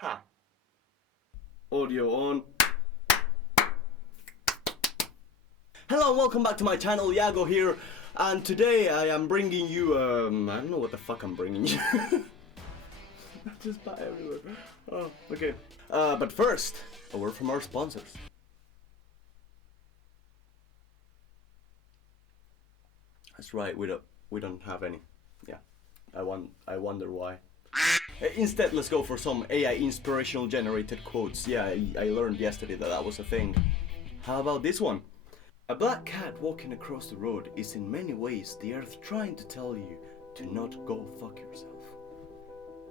Ha! Audio on. Hello and welcome back to my channel, Yago here, and today I am bringing you, I don't know what the fuck I'm bringing you. Just buy everywhere. Oh, okay. But first, a word from our sponsors. That's right, we don't have any. Yeah, I wonder why. Instead, let's go for some AI inspirational generated quotes. Yeah, I learned yesterday that was a thing. How about this one? A black cat walking across the road is in many ways the earth trying to tell you to not go fuck yourself.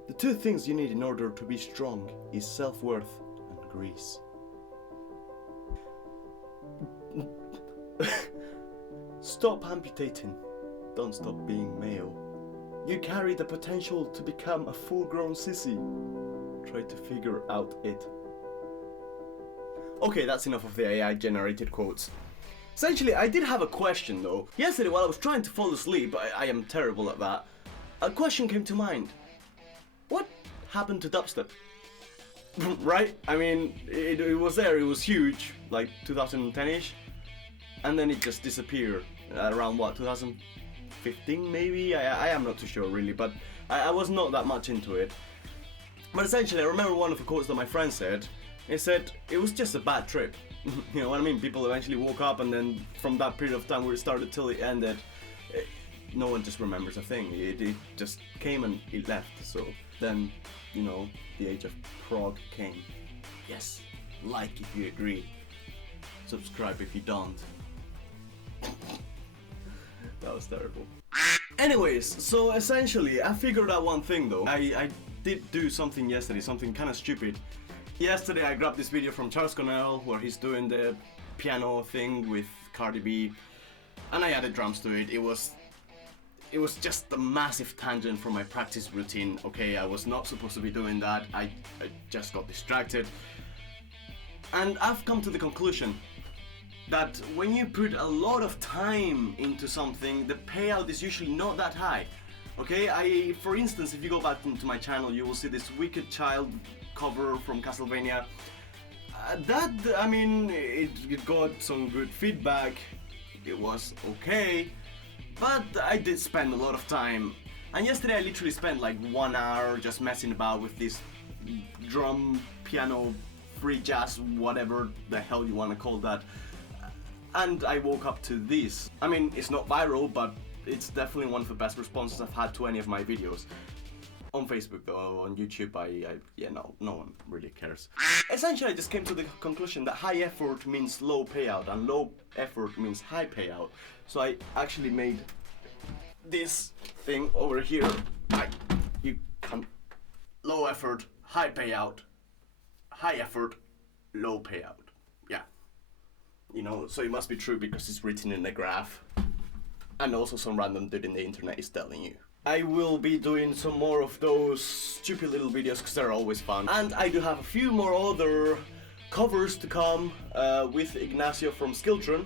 The two things you need in order to be strong is self-worth and grease. Stop amputating. Don't stop being male. You carry the potential to become a full-grown sissy. Try to figure out it. Okay, that's enough of the AI generated quotes. Essentially, I did have a question though. Yesterday while I was trying to fall asleep, I am terrible at that, a question came to mind. What happened to dubstep? Right? I mean, it was there, it was huge, like 2010-ish, and then it just disappeared around what, 2015 maybe? I am not too sure really, but I was not that much into it. But essentially, I remember one of the quotes that my friend said. He said, it was just a bad trip. You know what I mean? People eventually woke up, and then from that period of time where it started till it ended, no one just remembers a thing. It just came and it left. So then, you know, the age of prog came. Yes, like if you agree. Subscribe if you don't. That was terrible. Anyways, so essentially, I figured out one thing though. I did do something yesterday, something kind of stupid. Yesterday I grabbed this video from Charles Cornell where he's doing the piano thing with Cardi B, and I added drums to it. It was just a massive tangent from my practice routine. Okay, I was not supposed to be doing that. I just got distracted. And I've come to the conclusion that when you put a lot of time into something, the payout is usually not that high. Okay, for instance, if you go back into my channel, you will see this Wicked Child cover from Castlevania. I mean, it got some good feedback. It was okay, but I did spend a lot of time. And yesterday I literally spent like 1 hour just messing about with this drum, piano, free jazz, whatever the hell you want to call that. And I woke up to this. I mean, it's not viral, but it's definitely one of the best responses I've had to any of my videos. On Facebook though, on YouTube, no one really cares. Essentially, I just came to the conclusion that high effort means low payout, and low effort means high payout. So I actually made this thing over here. You can't. Low effort, high payout. High effort, low payout. Yeah. You know, so it must be true because it's written in a graph. And also some random dude in the internet is telling you. I will be doing some more of those stupid little videos because they're always fun. And I do have a few more other covers to come with Ignacio from Skiltron.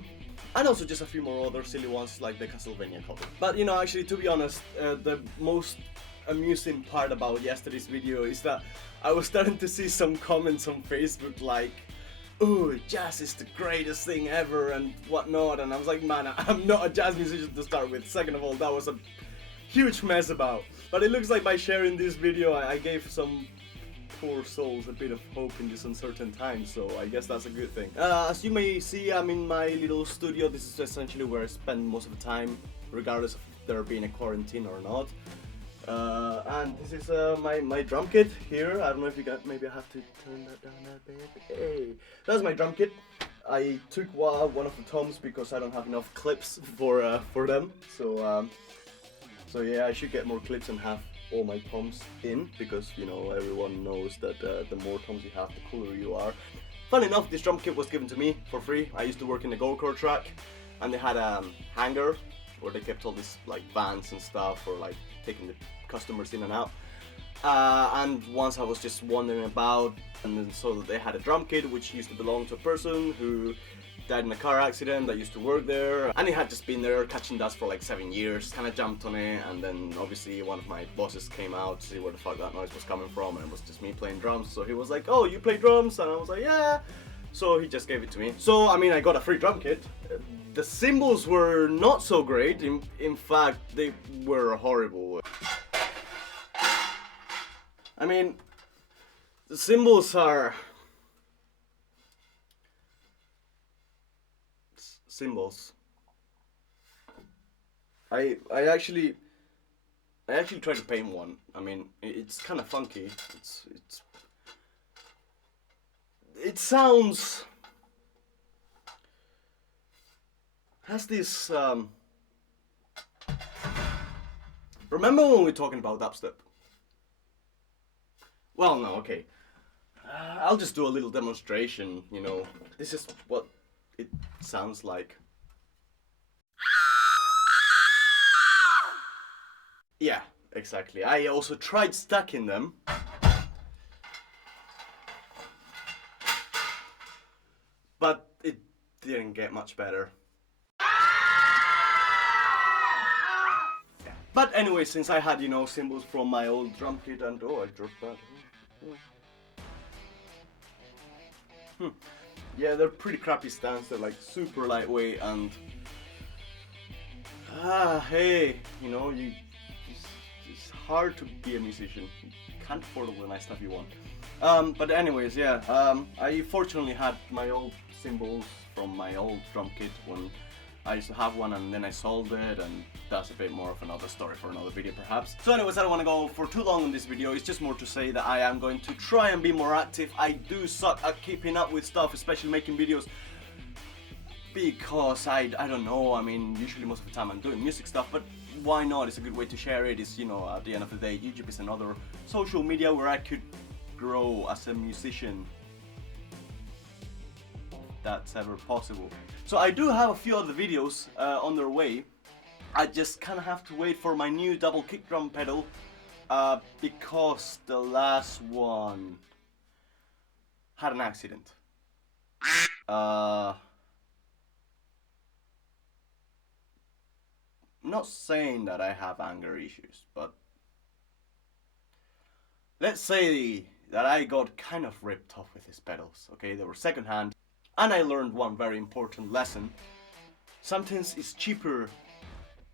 And also just a few more other silly ones like the Castlevania cover. But you know, actually, to be honest, the most amusing part about yesterday's video is that I was starting to see some comments on Facebook like, "Ooh, jazz is the greatest thing ever," and whatnot, and I was like, man, I'm not a jazz musician to start with. Second of all, that was a huge mess about. But it looks like by sharing this video, I gave some poor souls a bit of hope in this uncertain time, so I guess that's a good thing. As you may see, I'm in my little studio. This is essentially where I spend most of the time, regardless of there being a quarantine or not. And this is my drum kit here. I don't know if you got, maybe I have to turn that down a bit. Hey, that's my drum kit. I took one of the toms because I don't have enough clips for them. So yeah, I should get more clips and have all my toms in, because you know, everyone knows that the more toms you have, the cooler you are. Fun enough, this drum kit was given to me for free. I used to work in the go-kart track, and they had a hangar where they kept all these like vans and stuff for like taking the customers in and out. And once I was just wandering about, and then saw that they had a drum kit which used to belong to a person who died in a car accident that used to work there, and he had just been there catching dust for like 7 years. Kind of jumped on it, and then obviously one of my bosses came out to see where the fuck that noise was coming from, and it was just me playing drums. So he was like, "Oh, you play drums?" And I was like, "Yeah." So he just gave it to me. So I mean, I got a free drum kit. The cymbals were not so great. In fact, they were horrible. I mean, the cymbals are cymbals. I actually tried to paint one. I mean, it's kind of funky. It sounds, has this remember when we were talking about dubstep? Well, no, okay. I'll just do a little demonstration, you know. This is what it sounds like. Yeah, exactly. I also tried stacking them. But it didn't get much better. But anyway, since I had, you know, cymbals from my old drum kit and oh, I dropped that. Yeah, they're pretty crappy stands. They're like super lightweight and hey, you know, it's hard to be a musician. You can't afford all the nice stuff you want. But anyways, yeah, I fortunately had my old cymbals from my old drum kit when I used to have one, and then I sold it, and that's a bit more of another story for another video perhaps. So anyways, I don't want to go for too long on this video. It's just more to say that I am going to try and be more active. I do suck at keeping up with stuff, especially making videos, because I don't know, I mean, usually most of the time I'm doing music stuff, but why not? It's a good way to share it. It's, you know, at the end of the day, YouTube is another social media where I could grow as a musician. That's ever possible. So I do have a few other videos on their way. I just kind of have to wait for my new double kick drum pedal because the last one had an accident. Not saying that I have anger issues, but let's say that I got kind of ripped off with his pedals. Okay, they were secondhand. And I learned one very important lesson. Sometimes it's cheaper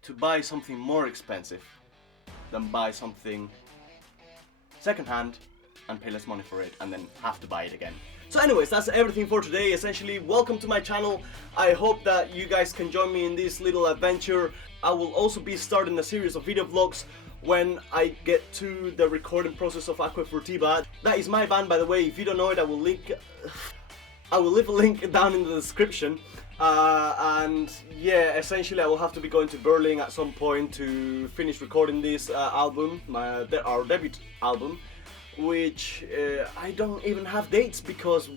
to buy something more expensive than buy something secondhand and pay less money for it and then have to buy it again. So anyways, that's everything for today. Essentially, welcome to my channel. I hope that you guys can join me in this little adventure. I will also be starting a series of video vlogs when I get to the recording process of Aquae Furtivae. That is my band, by the way. If you don't know it, I will leave a link down in the description, and yeah, essentially I will have to be going to Berlin at some point to finish recording this album, our debut album, which I don't even have dates because,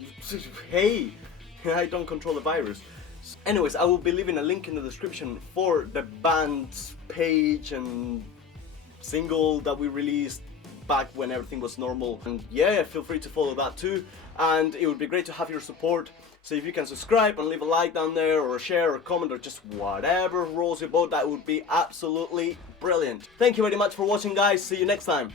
hey, I don't control the virus. Anyways, I will be leaving a link in the description for the band's page and single that we released back when everything was normal, and yeah, feel free to follow that too, and it would be great to have your support. So if you can subscribe and leave a like down there, or share or comment, or just whatever rolls your boat, that would be absolutely brilliant. Thank you very much for watching, guys. See you next time.